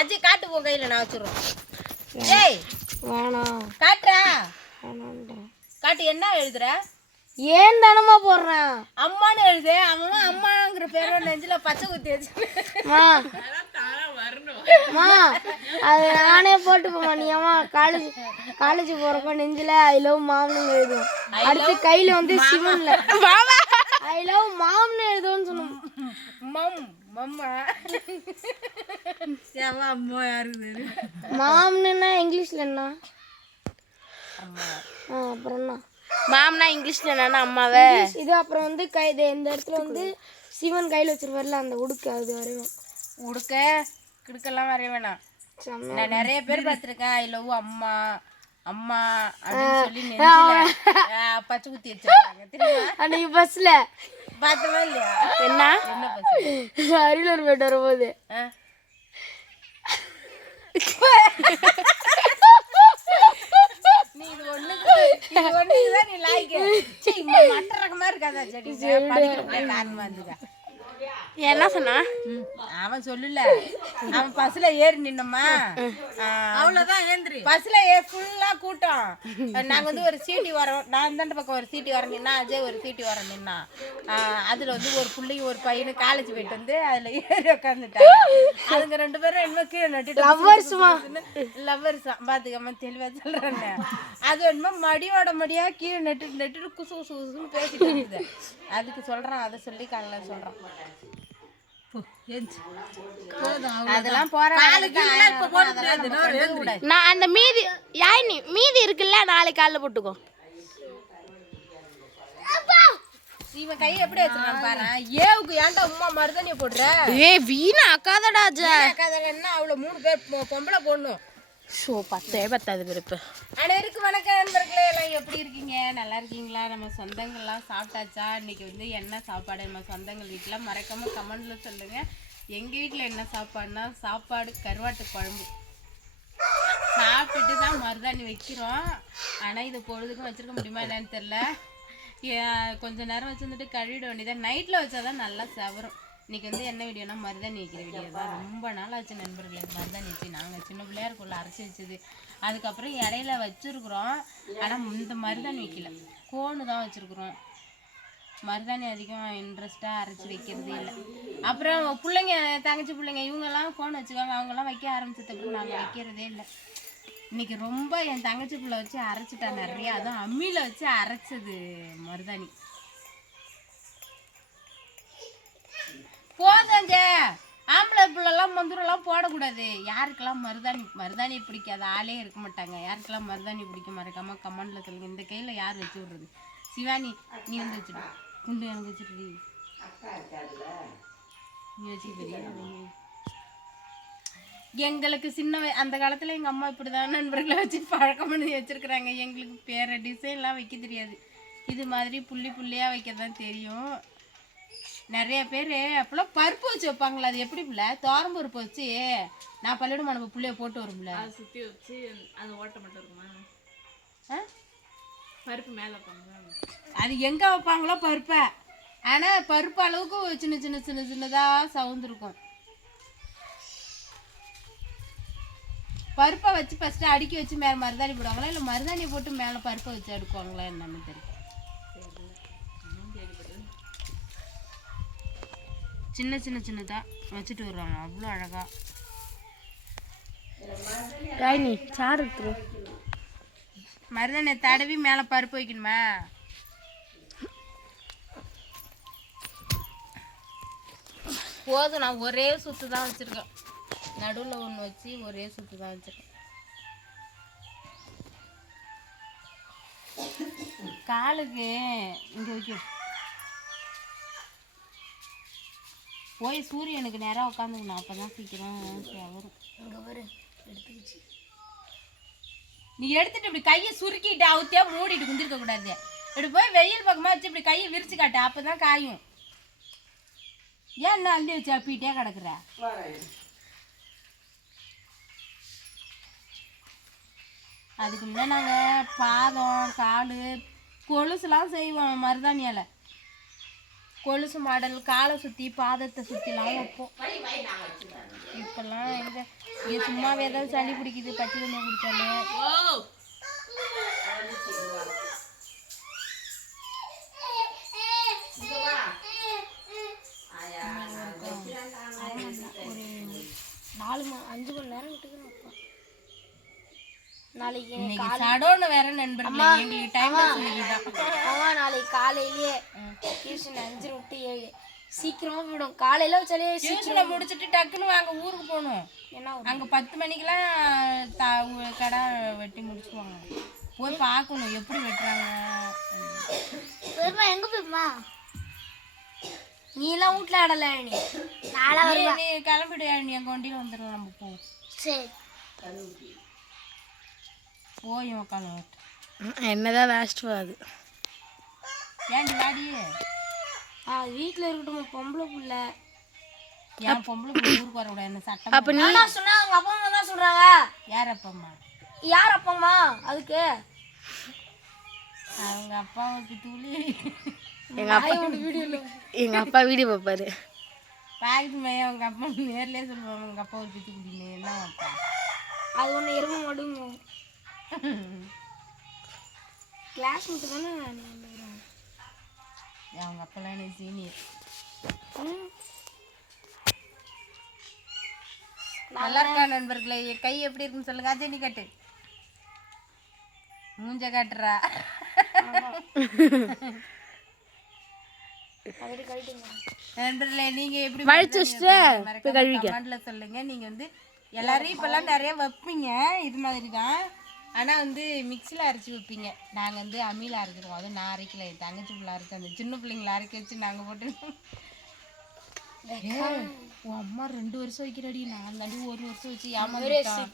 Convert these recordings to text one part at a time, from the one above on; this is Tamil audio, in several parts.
அஜய் காட்டு போ கையில் நான் வச்சுருவோம். ஏய் வேணாம் காட்டுறா வேணான்றேன். காட்டு என்ன எழுதுற? ஏன் தானமா போடுறேன்? அம்மான்னு எழுது. அவன் அம்மாங்கிற பேர நெஞ்சில பச்சை குத்தி வச்சு அது நானே போட்டு போமா. நீ அம்மா காலேஜ் போறப்ப நெஞ்சில ஐ லவ் மாம்னு எழுதும். அடுத்து கையில வந்து சிவன்ல ஐ லவ் மாம்னு எழுதும்னு சொன்னோம். அம்மா யாருக்கு மாம்னுன்னா இங்கிலீஷ்ல என்ன? அப்புறம் என்ன மாம்னா இங்கிலீஷ்ல என்னன்னா அம்மாவே. இது அப்புறம் வந்து இந்த இடத்துல வந்து சிவன் கையில் வச்சிருப்பார்ல அந்த உடுக்க, அது வரையும். உடுக்க கிடுக்கெல்லாம் வரைய வேணாம். நான் நிறைய பேர் பார்த்துருக்கேன் ஐ லவ் அம்மா அம்மா அப்படின்னு சொல்லி பச்சை குத்தி வச்சிருக்காங்க. தெரியுமா? அன்னைக்கு பஸ்ல பார்த்தவா இல்லையா? என்ன என்ன பஸ்? அரியலூர் போயிட்டு வரும்போது நீ இது ஒண்ணுதான் நீ லாய்க்கு. மற்ற ரகமா இருக்காதா செடி காரணமா இருந்துக்கா. என்ன சொன்னா? அவன் சொல்லல. அவன் பஸ்ல ஏறி நின்னோமா, அவ்வளவுதான் ஏந்திரி. பஸ்ல ஃபுல்லா கூட்டம். நாங்க வந்து ஒரு சீட்டி வரோம். நான் இந்த பக்கம் ஒரு சீட்டி வர நின்னா, அஜய் ஒரு சீட்டி வர நின்னா. அதுல வந்து ஒரு பிள்ளைங்க ஒரு பையனு காலேஜ் போயிட்டு வந்து அதுல ஏறி உட்காந்துட்டாங்க. அதுங்க 2 பேரும் என்ன கீழே நட்டுட்டு லவ்வர்ஸ் பாத்துக்காம தெளிவா சொல்றாங்க. அது என்னமோ மடியோட மடியா கீழே நட்டுட்டு குசு குசு குசுன்னு பேசிட்டு இருக்குது. அதுக்கு சொல்றான், அதை சொல்லி காலைல சொல்றான். அதெல்லாம் நான் அந்த மீதி இருக்குல்ல, நாளைக்கு காலைல போட்டுக்கோ. இவன் கையை எப்படி வச்சிருக்கான் பாரு. ஏவுக்கு ஏன்டா உமா மருதானிய போடுற? ஏய் வீணா அக்காதடா. என்ன அவ்வளவு 3 பேர் பொம்பளை போடணும். ஷோ பத்தாது பிறப்பு. அனைவருக்கும் வணக்கம் நண்பர்களே. எல்லாம் எப்படி இருக்கீங்க? நல்லா இருக்கீங்களா? நம்ம சொந்தங்கள்லாம் சாப்பிட்டாச்சா? இன்னைக்கு வந்து என்ன சாப்பாடு நம்ம சொந்தங்கள் வீட்டில் மறக்காம கமெண்ட்ல சொல்லுங்க. எங்க வீட்டில் என்ன சாப்பாடுனா சாப்பாடு கருவாட்டு குழம்பு. சாப்பிட்டுட்டு தான் மருதாணி வைக்கிறோம். ஆனால் இது பொழுதுக்கும் வச்சிருக்க முடியுமா என்னன்னு தெரில. கொஞ்ச நேரம் வச்சுருந்துட்டு கழுவிட வேண்டியதான். நைட்டில் வச்சாதான் நல்லா செவரும். இன்றைக்கி வந்து என்ன வீடியோனா மருதாணி வைக்கிற வீடியோ தான். ரொம்ப நாள் ஆச்சு நண்பர்களே மருதாணி வச்சு. நாங்கள் சின்ன பிள்ளையா இருக்குள்ள அரைச்சி வச்சது. அதுக்கப்புறம் இடையில வச்சுருக்குறோம். ஆனால் இந்த மருதாணி வைக்கல, கோனு தான் வச்சுருக்குறோம். மருதாணி அதிகம் இன்ட்ரெஸ்ட்டாக அரைச்சி வைக்கிறதே இல்லை. அப்புறம் பிள்ளைங்க தங்கச்சி பிள்ளைங்க இவங்கெல்லாம் கோன் வச்சுக்காங்க. அவங்கெல்லாம் வைக்க ஆரம்பிச்சதுக்கப்புறம் நாங்கள் வைக்கிறதே இல்லை. இன்றைக்கி ரொம்ப என் தங்கச்சி பிள்ளை வச்சு அரைச்சிட்டா நிறையா. அதுவும் அம்மியில் வச்சு அரைச்சது மருதாணி. போதாங்க ஆம்பளை பிள்ளைலாம் மந்துரெல்லாம் போடக்கூடாது. யாருக்கெல்லாம் மருதாணி பிடிக்காத ஆளே இருக்க மாட்டாங்க. யாருக்கெல்லாம் மருதாணி பிடிக்க மறக்காம கமெண்ட்ல சொல்லுங்க. இந்த கையில் யார் வச்சு விடுறது? சிவானி நீ வந்து வச்சுடு. குண்டு எனக்கு வச்சுட்டு நீ வச்சுக்க. எங்களுக்கு சின்ன அந்த காலத்தில் எங்கள் அம்மா இப்படி தான் நண்பர்களை வச்சு பழக்கம் பண்ணி வச்சுருக்குறாங்க. எங்களுக்கு பேர டிசைன்லாம் வைக்க தெரியாது. இது மாதிரி புள்ளியாக வைக்க தான் தெரியும். நிறைய பேர் அப்போல்லாம் பருப்பு வச்சு வைப்பாங்களா? அது எப்படி பிள்ளை? தோரம் பருப்பு வச்சு நான் பள்ளியிடம் நம்ம பிள்ளைய போட்டு வரும்ல, சுற்றி வச்சு அது ஓட்ட மட்டும் இருக்குமா? பருப்பு மேலே வைப்பாங்க. அது எங்கே வைப்பாங்களோ பருப்பை. ஆனால் பருப்பு அளவுக்கு சின்னதாக சவுந்துருக்கும். பருப்பை வச்சு ஃபஸ்ட்டு அடுக்கி வச்சு மேலே மருதாணி போடுவாங்களா, இல்லை மருதாணியை போட்டு மேலே பருப்பை வச்சு அடுக்குவாங்களா என்னன்னு தெரியும். சின்னதாக வச்சுட்டு வருவாங்க. அவ்வளோ அழகா. மருதாணி தடவி மேலே பருப்பு வைக்கணுமா? போதும். நான் ஒரே சுத்து தான் வச்சுருக்கேன். நடுவில் ஒன்று வச்சு ஒரே சுத்து தான் வச்சுருக்கேன். காலுக்கு இங்கே வைக்கும். போய் சூரியனுக்கு நேராக உட்காந்துக்கணும். அப்போ தான் சீக்கிரம் வரும். எடுத்துக்கிச்சு. நீ எடுத்துட்டு இப்படி கையை சுருக்கிட்டு அவுத்தியா மூடிட்டு குந்திருக்க கூடாது. இப்படி போய் வெயில் பக்கமாக வச்சு இப்படி கையை விரிச்சு காட்டு. அப்போ தான் காயும். ஏன் என்ன அள்ளி வச்சு அப்பிட்டே கிடக்குற? அதுக்கு முன்னே நாங்கள் பாதம் கால் கொலுசுலாம் செய்வோம் மருதாணியால். கொலுசு மாடல் காலை சுற்றி பாதத்தை சுற்றிலாம் வைப்போம். இப்பெல்லாம் எங்க இங்கே சும்மாவே ஏதாவது சளி பிடிக்குது பச்சை தண்ணியை குடிச்சாலே. ஒரு 5 மணி நேரம் விட்டுக்கிறேன். நாளைக்கு இன்னைக்கு சடோன்னு வேற நண்பர்களே, எங்களுக்கு டைம் சொல்லிக்கிட்டான். நாளைக்கு காலையிலேயே டியூஷன் 5 விட்டு 7 சீக்கிரமா போயிடும். காலையில வச்சாலே டியூஷனை முடிச்சுட்டு டக்குன்னு அங்கே ஊருக்கு போகணும். என்ன அங்கே 10 மணிக்கெல்லாம் கடை வெட்டி முடிச்சுக்குவாங்க. போய் பார்க்கணும் எப்படி வெட்டுறாங்க. எங்க போய்மா நீ எல்லாம் வீட்டுல ஆடல நீ நீ கிளம்பிடுயா, நீ எங்கள் வண்டியில் வந்துடுவோம். நம்ம போவோம். சரி போய் உக்கால வெட்டு. என்னதான் வேஸ்ட் போகாது. ஏன்டி வாடி வீட்டுல இருக்கட்டும். பொம்பளை புள்ள ஏன் பொம்பளை பிள்ளை ஊருக்கு வரக்கூடாது? என்ன சட்டம்? அப்ப நீ சொன்னா அவங்க அப்பா அம்மா தான் சொல்றாங்க. யார் அப்பம்மா? யார் அப்பா அதுக்கு அவங்க அப்பாவுக்கு துளி எங்க அப்பா வீடியோ பார்ப்பாரு. பாக்கெட் மையம் அவங்க அப்பா நேர்லேயே சொல்லுவாங்க. உங்க அப்பா ஒரு பித்து குடிங்க என்ன அப்பா. அது ஒன்று எருமை மடுங்க. கிளாஸ் மட்டும் தானே அவங்க அப்பெல்லாம் எனக்கு சீனியர். நல்லா இருக்கா நண்பர்களே? கை எப்படி இருக்குன்னு சொல்லுங்க. அதே நீ கட்டு, மூஞ்ச காட்டுறா. நண்பர்களே நீங்க எப்படி கமெண்ட்ல சொல்லுங்க. நீங்க வந்து எல்லாரையும் இப்பெல்லாம் நிறைய வைப்பீங்க இது மாதிரி தான். ஆனால் வந்து மிக்சியில் அரைச்சி வைப்பீங்க. நாங்கள் வந்து அம்மியில் அரைக்கிறோம். அதுவும் நான் அரைக்கல, என் தங்கச்சி பிள்ளை அரைச்சி அந்த சின்ன பிள்ளைங்களை அரைக்க வச்சு நாங்கள் போட்டு. உன் அம்மா 2 வருஷம் வைக்கிறாடி, நான் தாண்டி 1 வருஷம் வச்சு ஏமாத்திட்டோம்.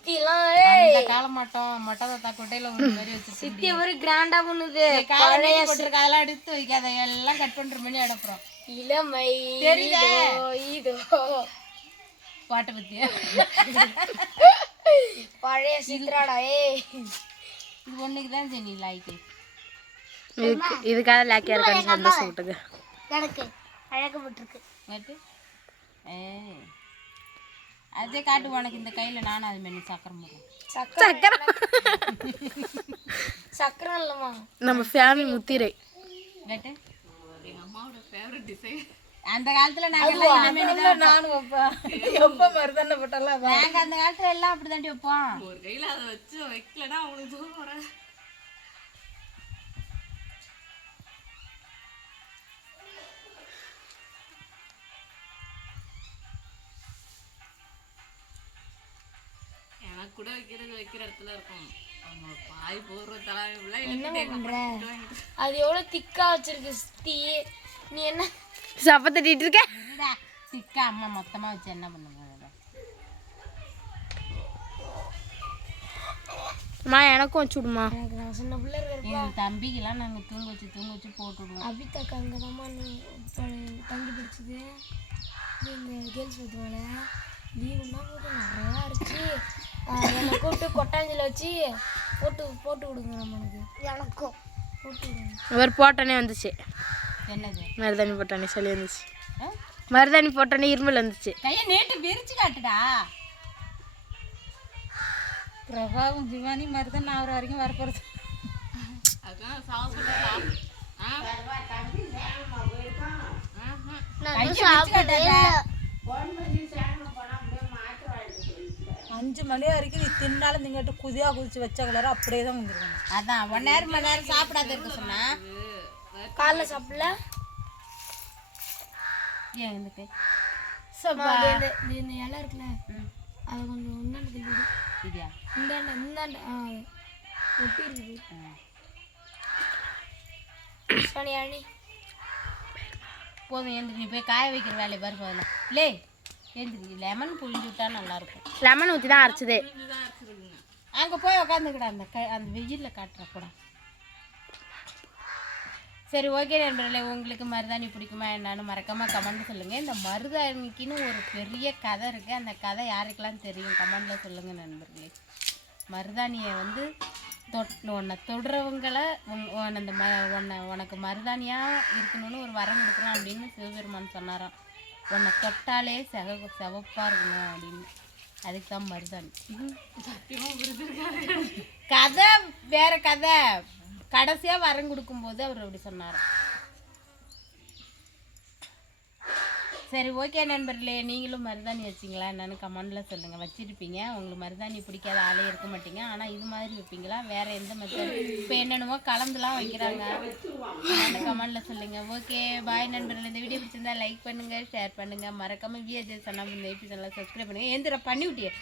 கால மாட்டோம் மொட்டை கொட்டையில ஒரு மாதிரி வச்சு சித்தி ஒரு கிராண்டா பண்ணுது. காலையில போட்டுருக்க அதெல்லாம் எடுத்து வைக்காத, எல்லாம் கட் பண்ற பண்ணி அடப்புறோம். இளமை இதோ பாட்டை பத்தியா பழைய சித்ராடா. இது ஒண்ணுக்கு தான் சரி லாய்க்கு. இதுக்காக லாக்கியா இருக்கான்னு சந்தோஷம் விட்டுங்க. எனக்கு அழகப்பட்டிருக்கு. அதே காட்டு உனக்கு இந்த கையில நானும் அது மாதிரி சக்கரம் போடுறேன். சக்கரம் இல்லம்மா, நம்ம ஃபேமிலி முத்திரை. எங்க அம்மாவோட ஃபேவரட் டிசைன். அந்த காலத்துல நானும் வைப்பேன். எப்ப மருதான போட்டாலாம் நாங்க அந்த காலத்துல எல்லாம் அப்படிதாண்டி வைப்போம். ஒரு கையில அதை வச்சு வைக்கலன்னா அவனுக்கு தூரம் வர. எனக்கு கூட வைக்கிற இடத்துல இருக்கும். அவங்க பாய் போடுற தலை அது எவ்வளவு திக்கா வச்சிருக்கு சித்தி. நீ என்ன சப்ப தட்டிட்டு இருக்க? திக்கா அம்மா மொத்தமா வச்சு என்ன பண்ணுங்க. அம்மா எனக்கும் வச்சு விடுமா. சின்ன பிள்ளை எங்க தம்பிக்கெல்லாம் நாங்க தூங்க வச்சு போட்டு விடுவோம். அபிதாக்கா அங்கே தான் தங்கி பிடிச்சது. இந்த கேர்ள்ஸ் பத்துவால லீவுன்னா போட்டு நிறையா அரைச்சி என்னை கூப்பிட்டு கொட்டாஞ்சில் வச்சு போட்டு விடுங்க. நம்மளுக்கு எனக்கும் போட்டு விடுங்க. இவர் போட்டோன்னே வந்துச்சு. என்னது? மருதாணி போட்டானே சளி வந்துச்சு. மருதாணி போட்டானே இருமல் வந்துச்சு. கையை நேட்டு விரிச்சு காட்டுடா. பிரபாவும் ஜிவானி மாதிரி தான் நான் வரைக்கும் வரப்போறது. அஞ்சு மணி வரைக்கும் நீ தின்னாலும் நீங்கிட்ட குதியா குதிச்சு வச்ச கலர் அப்படியே தான் வந்துருக்கணும். அதான் 1 நேரம் சாப்பிடாத இருக்க சொன்னா. காலைல சாப்பிடல ஏன் இந்த இந்த இலை இருக்குல்ல அதை கொஞ்சம் உண்டாண்டு தள்ளி சரியா இந்தாண்ட ஒட்டி இருக்குது. சனியாணி போதும் ஏந்திரி, நீ போய் காய வைக்கிற வேலையை பாரு. போதில்ல லே ஏந்திரி. லெமன் புழிஞ்சு விட்டா நல்லா இருக்கும். லெமன் ஊற்றி தான் அரைச்சதே. அங்கே போய் உக்காந்துக்கிட அந்த வெயிலில் காட்டுற கூட. சரி ஓகே நண்பர்களே, உங்களுக்கு மருதாணி பிடிக்குமா என்னன்னு மறக்காமல் கமெண்ட் சொல்லுங்கள். இந்த மருதாணிக்குன்னு ஒரு பெரிய கதை இருக்குது. அந்த கதை யாருக்கெல்லாம் தெரியும் கமெண்டில் சொல்லுங்கள் நண்பர்களே. மருதாணியை வந்து உன்னை தொடுறவங்களை உனக்கு மருதாணியாக இருக்கணும்னு ஒரு வரம் கொடுக்குறோம் அப்படின்னு சிவபெருமான் சொன்னாராம். உன்னை தொட்டாலே செவப்பாக இருக்கணும் அப்படின்னு. அதுக்கு தான் மருதாணி. கதை வேற கதை. கடைசியாக வரம் கொடுக்கும்போது அவர் அப்படி சொன்னார். சரி, ஓகே நண்பர்களே, நீங்களும் மருதாணி வச்சிங்களா என்னன்னு கமெண்டில் சொல்லுங்கள். வச்சுருப்பீங்க, உங்களுக்கு மருதாணி பிடிக்காத ஆளே இருக்க மாட்டீங்க. ஆனால் இது மாதிரி வைப்பீங்களா? வேறு எந்த மெத்தட் இப்போ என்னென்னமோ கலந்துலாம் வைக்கிறாங்க, அந்த கமெண்டில் சொல்லுங்கள். ஓகே, பாய் நண்பர்களே. இந்த வீடியோ பிடிச்சிருந்தா லைக் பண்ணுங்கள், ஷேர் பண்ணுங்கள். மறக்காமல் விஜய் சன்னா இந்த எபிசோடெலாம் சப்ஸ்கிரைப் பண்ணுங்கள். எந்திர பண்ணி விட்டியே.